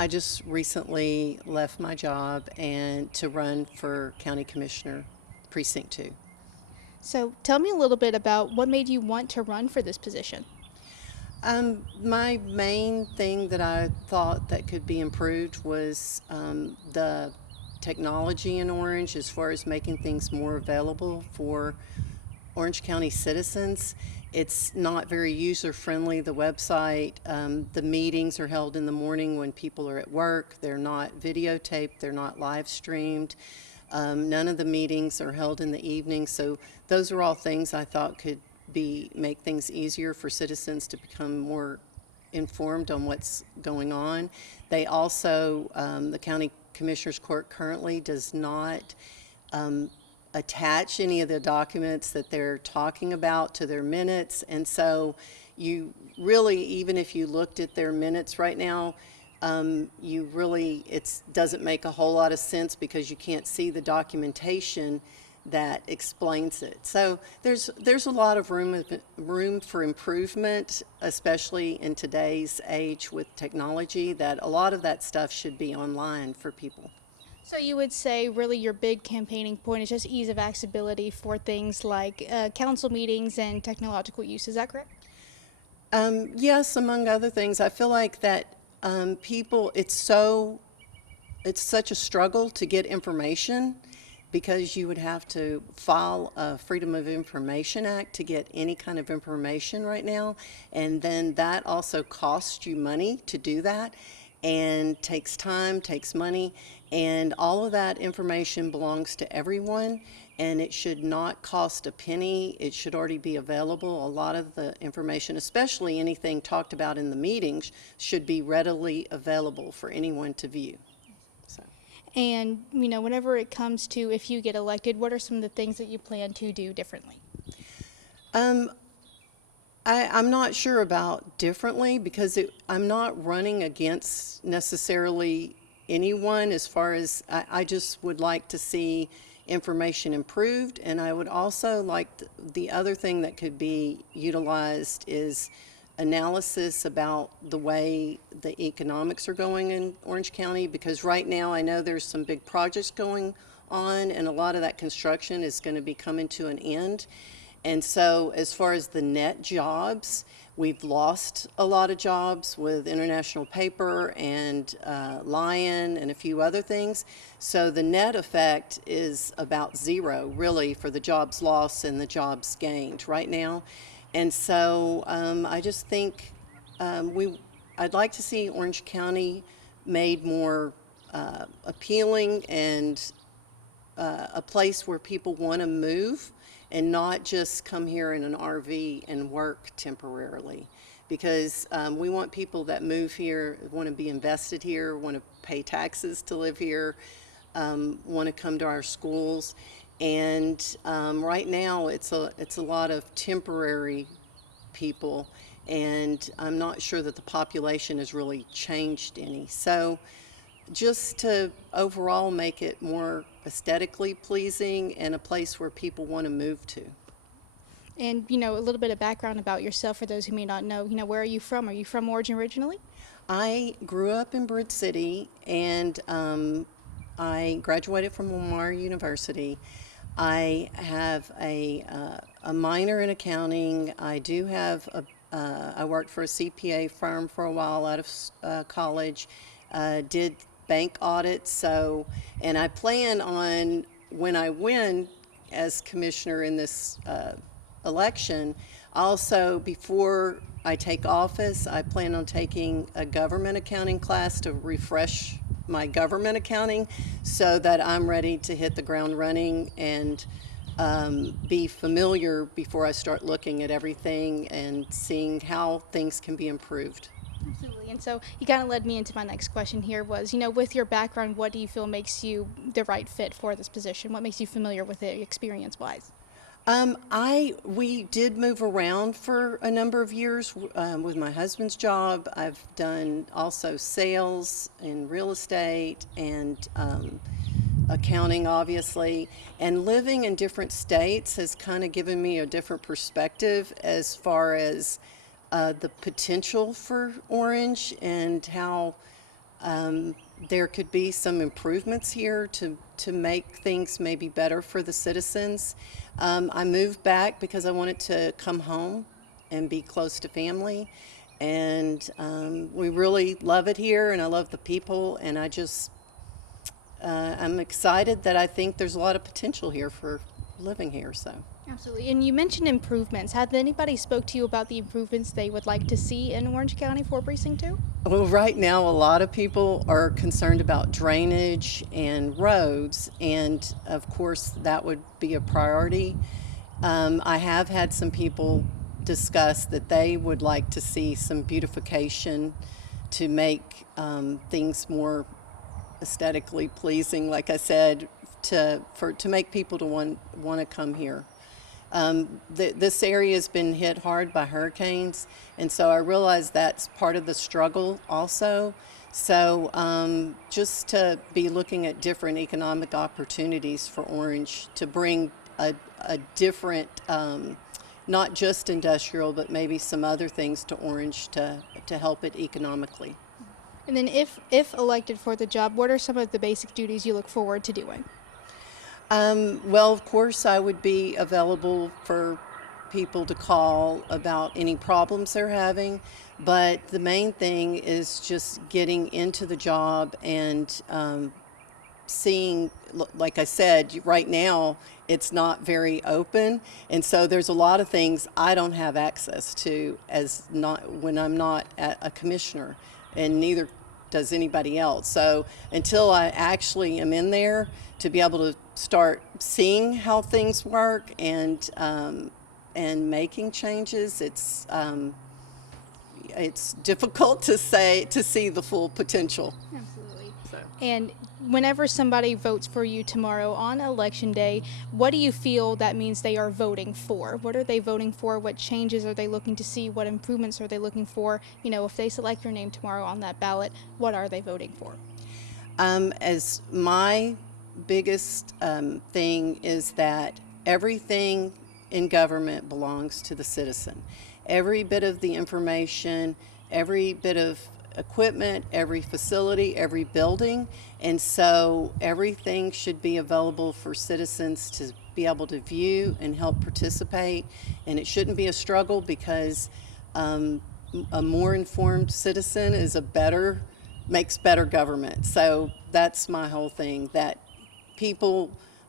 I just recently left my job and to run for county commissioner, Precinct 2. So tell me a little bit about what made you want to run for this position. My main thing that I thought that could be improved was the technology in Orange as far as making things more available for Orange County citizens. It's not very user friendly, the website. The meetings are held in the morning when people are at work. They're not videotaped, they're not live streamed. None of the meetings are held in the evening. So those are all things I thought could make things easier for citizens to become more informed on what's going on. They also, the county commissioners court currently does not attach any of the documents that they're talking about to their minutes. And so you really, even if you looked at their minutes right now, it doesn't make a whole lot of sense because you can't see the documentation that explains it. So there's a lot of room for improvement, especially in today's age with technology, that a lot of that stuff should be online for people. So you would say really your big campaigning point is just ease of accessibility for things like council meetings and technological use. Is that correct? Yes, among other things. I feel like that people, it's such a struggle to get information because you would have to file a Freedom of Information Act to get any kind of information right now. And then that also costs you money to do that and takes time, takes money, and all of that information belongs to everyone, and it should not cost a penny. It should already be available. A lot of the information, especially anything talked about in the meetings, should be readily available for anyone to view. So. And, whenever it comes to if you get elected, what are some of the things that you plan to do differently? I'm not sure about differently because I'm not running against necessarily anyone as far as I just would like to see information improved, and I would also like the other thing that could be utilized is analysis about the way the economics are going in Orange County, because right now I know there's some big projects going on and a lot of that construction is going to be coming to an end. And so as far as the net jobs, we've lost a lot of jobs with International Paper and Lion and a few other things. So the net effect is about zero, really, for the jobs lost and the jobs gained right now. And so I just think I'd like to see Orange County made more appealing and a place where people want to move and not just come here in an RV and work temporarily, because we want people that move here, want to be invested here, want to pay taxes to live here, want to come to our schools. And right now it's a lot of temporary people, and I'm not sure that the population has really changed any. So just to overall make it more aesthetically pleasing and a place where people want to move to. And, a little bit of background about yourself for those who may not know. Where are you from? Are you from Orange originally? I grew up in Bridge City, and I graduated from Lamar University. I have a minor in accounting. I do have I worked for a CPA firm for a while out of college, did bank audits, and I plan on, when I win as commissioner in this election, also before I take office, I plan on taking a government accounting class to refresh my government accounting so that I'm ready to hit the ground running and be familiar before I start looking at everything and seeing how things can be improved. Absolutely. And so you kind of led me into my next question here was, with your background, what do you feel makes you the right fit for this position? What makes you familiar with it experience-wise? We did move around for a number of years with my husband's job. I've done also sales and real estate and accounting, obviously. And living in different states has kind of given me a different perspective as far as the potential for Orange and how there could be some improvements here to make things maybe better for the citizens. I moved back because I wanted to come home and be close to family. And we really love it here, and I love the people, and I'm excited that I think there's a lot of potential here for living here. So. Absolutely. And you mentioned improvements. Has anybody spoke to you about the improvements they would like to see in Orange County for Precinct 2? Well, right now, a lot of people are concerned about drainage and roads, and of course, that would be a priority. I have had some people discuss that they would like to see some beautification to make things more aesthetically pleasing, like I said, to make people to want to come here. This area has been hit hard by hurricanes, and so I realize that's part of the struggle also. So just to be looking at different economic opportunities for Orange to bring a different, not just industrial, but maybe some other things to Orange to help it economically. And then if elected for the job, what are some of the basic duties you look forward to doing? Well, of course, I would be available for people to call about any problems they're having, but the main thing is just getting into the job and seeing, like I said, right now it's not very open, and so there's a lot of things I don't have access to when I'm not a commissioner, and neither does anybody else. So until I actually am in there to be able to start seeing how things work and making changes, it's difficult to see the full potential. Absolutely. So. And whenever somebody votes for you tomorrow on election day, what do you feel that means they are voting for? What are they voting for? What changes are they looking to see? What improvements are they looking for? You know, if they select your name tomorrow on that ballot, what are they voting for? As my biggest thing is that everything in government belongs to the citizen. Every bit of the information, every bit of equipment, every facility, every building, and so everything should be available for citizens to be able to view and help participate, and it shouldn't be a struggle because a more informed citizen makes better government. So that's my whole thing, that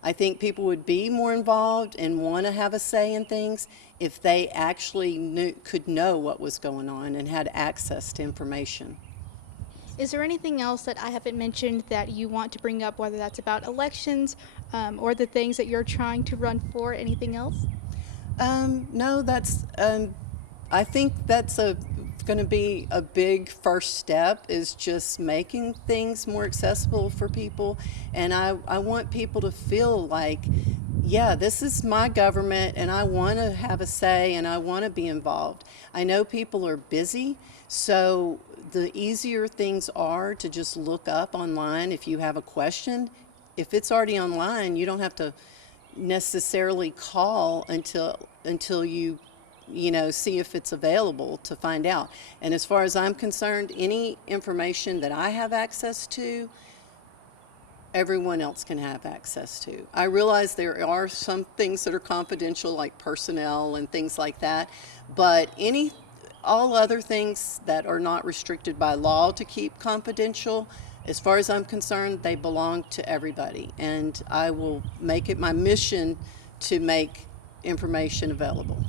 I think people would be more involved and want to have a say in things if they actually could know what was going on and had access to information. Is there anything else that I haven't mentioned that you want to bring up, whether that's about elections or the things that you're trying to run for? Anything else? No, I think that's going to be a big first step, is just making things more accessible for people. And I want people to feel like, yeah, this is my government and I want to have a say and I want to be involved. I know people are busy, so the easier things are to just look up online if you have a question. If it's already online, you don't have to necessarily call until you see if it's available to find out. And as far as I'm concerned, any information that I have access to, everyone else can have access to. I realize there are some things that are confidential, like personnel and things like that, but all other things that are not restricted by law to keep confidential, as far as I'm concerned, they belong to everybody. And I will make it my mission to make information available.